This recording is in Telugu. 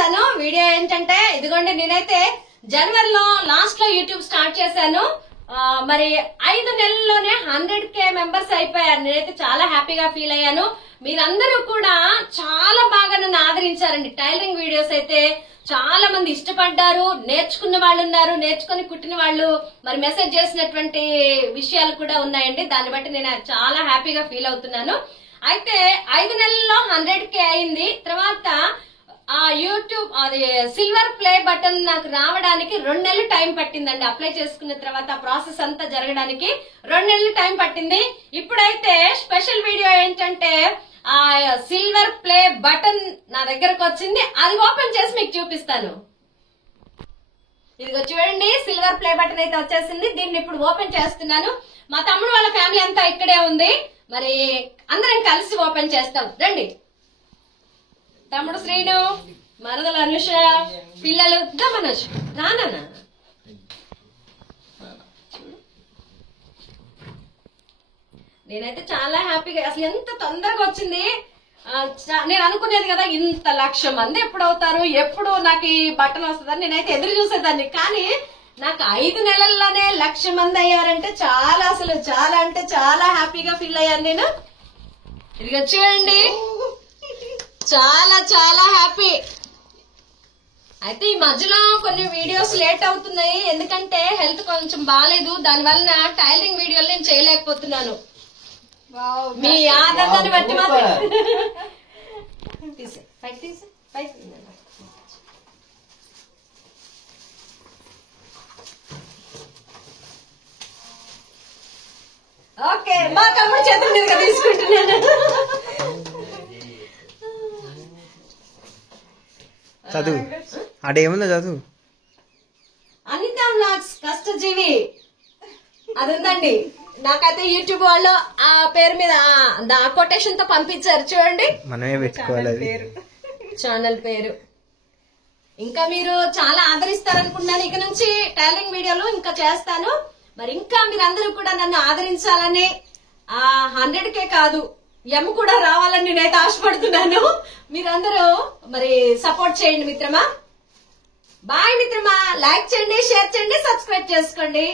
చేస్తాను. వీడియో ఏంటంటే ఇదిగోండి, నేనైతే జనవరిలో లాస్ట్ లో యూట్యూబ్ స్టార్ట్ చేశాను. మరి 5 నెలల్లోనే 100K మెంబర్స్ అయిపోయారు. నేనైతే చాలా హ్యాపీగా ఫీల్ అయ్యాను. మీరందరూ కూడా చాలా బాగా నన్ను ఆదరించారండి. టైలరింగ్ వీడియోస్ అయితే చాలా మంది ఇష్టపడ్డారు, నేర్చుకున్న వాళ్ళు ఉన్నారు, నేర్చుకుని కుట్టిన వాళ్ళు మరి మెసేజ్ చేసినటువంటి విషయాలు కూడా ఉన్నాయండి. దాన్ని బట్టి నేను చాలా హ్యాపీగా ఫీల్ అవుతున్నాను. అయితే 5 నెలల్లో 100K అయింది. తర్వాత ఆ యూట్యూబ్ అది సిల్వర్ ప్లే బటన్ నాకు రావడానికి 2 నెలలు టైం పట్టిందండి. అప్లై చేసుకున్న తర్వాత ఆ ప్రాసెస్ అంతా జరగడానికి 2 నెలలు టైం పట్టింది. ఇప్పుడైతే స్పెషల్ వీడియో ఏంటంటే ఆ సిల్వర్ ప్లే బటన్ నా దగ్గరకు వచ్చింది. అది ఓపెన్ చేసి మీకు చూపిస్తాను. ఇదిగో చూడండి, సిల్వర్ ప్లే బటన్ అయితే వచ్చేసింది. దీన్ని ఇప్పుడు ఓపెన్ చేస్తున్నాను. మా తమ్ముడు వాళ్ళ ఫ్యామిలీ అంతా ఇక్కడే ఉంది. మరి అందరం కలిసి ఓపెన్ చేస్తాం. రండి. తమ్ముడు శ్రీను, మరదలు అనుష, పిల్లలు మనోజ్ రానా. నేనైతే చాలా హ్యాపీగా, అసలు ఎంత తొందరగా వచ్చింది. నేను అనుకునేది కదా, ఇంత 1,00,000 మంది ఎప్పుడు అవుతారు, ఎప్పుడు నాకు ఈ బటన్ వస్తుందని నేనైతే ఎదురు చూసేదాన్ని. కానీ నాకు 5 నెలల్లోనే 1,00,000 మంది అయ్యారంటే చాలా, అసలు చాలా అంటే చాలా హ్యాపీగా ఫీల్ అయ్యాను నేను. ఇదిగో చూడండి, చాలా చాలా హ్యాపీ. అయితే ఈ మధ్యలో కొన్ని వీడియోస్ లేట్ అవుతున్నాయి, ఎందుకంటే హెల్త్ కొంచెం బాగాలేదు. దానివల్ల టైలరింగ్ వీడియోలు నేను చేయలేకపోతున్నాను. మీ ఆదరణని బట్టి మాత్రం ఓకే. మా తమ్ముడు చేతుల మీదుగా తీసుకుంటున్నాను. చదువు అడేముందో చదువు. అనిత వ్లాగ్స్ కష్టజీవి అది ఉందండి. నాకైతే యూట్యూబ్ వాళ్ళు ఆ పేరు మీద కొటేషన్ తో పంపించారు. చూడండి, మనమే పెట్టుకోవాలి ఛానల్ పేరు. ఇంకా మీరు చాలా ఆదరిస్తారనుకున్నాను. ఇక నుంచి టైలరింగ్ వీడియోలు ఇంకా చేస్తాను. మరి ఇంకా మీరందరూ కూడా నన్ను ఆదరించాలని, 100K కాదు ఎమ్ కూడా రావాలని నేనైతే ఆశపడుతున్నాను. మీరందరూ మరి సపోర్ట్ చేయండి మిత్రమా. బాయ్ మిత్రమా. లైక్ చేయండి, షేర్ చేయండి, సబ్స్క్రైబ్ చేసుకోండి.